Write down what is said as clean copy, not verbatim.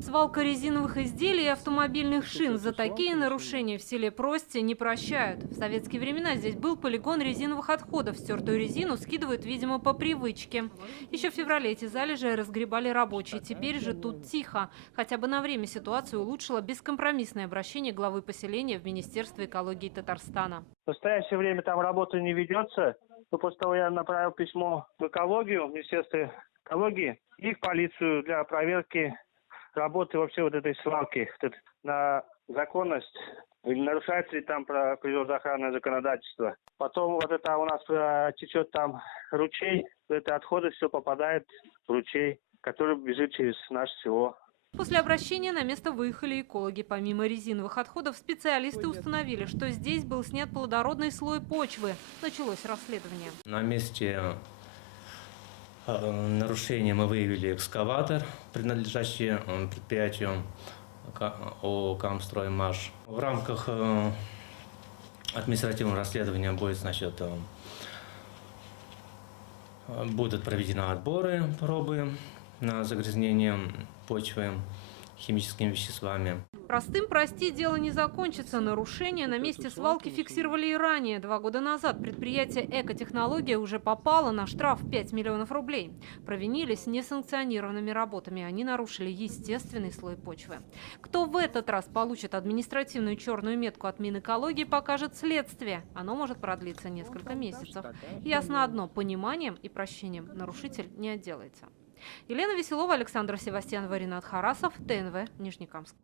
Свалка резиновых изделий и автомобильных шин. За такие нарушения в селе Прости не прощают. В советские времена здесь был полигон резиновых отходов. Стертую резину скидывают, видимо, по привычке. Еще в феврале эти залежи разгребали рабочие. Теперь же тут тихо. Хотя бы на время ситуацию улучшило бескомпромиссное обращение главы поселения в Министерство экологии Татарстана. В настоящее время там работа не ведется. Но после того я направил письмо в экологию, в Министерство экологии и в полицию для проверки работы вообще вот этой свалки на законность, или нарушается ли там природоохранное законодательство. Потом вот это у нас течет там ручей, это отходы все попадает в ручей, который бежит через наше село. После обращения на место выехали экологи. Помимо резиновых отходов, специалисты установили, что здесь был снят плодородный слой почвы. Началось расследование. На месте нарушения мы выявили экскаватор, принадлежащий предприятию ООО «Камстроймаш». В рамках административного расследования будут проведены отборы пробы на загрязнение почвы химическими веществами. Простым прости, дело не закончится. Нарушения на месте свалки фиксировали и ранее. 2 года назад предприятие «Экотехнология» уже попало на штраф 5 миллионов рублей. Провинились несанкционированными работами. Они нарушили естественный слой почвы. Кто в этот раз получит административную черную метку от Минэкологии, покажет следствие. Оно может продлиться несколько месяцев. Ясно одно – пониманием и прощением нарушитель не отделается. Елена Веселова, Александр Севастьянов, Ринат Харасов, ТНВ, Нижнекамск.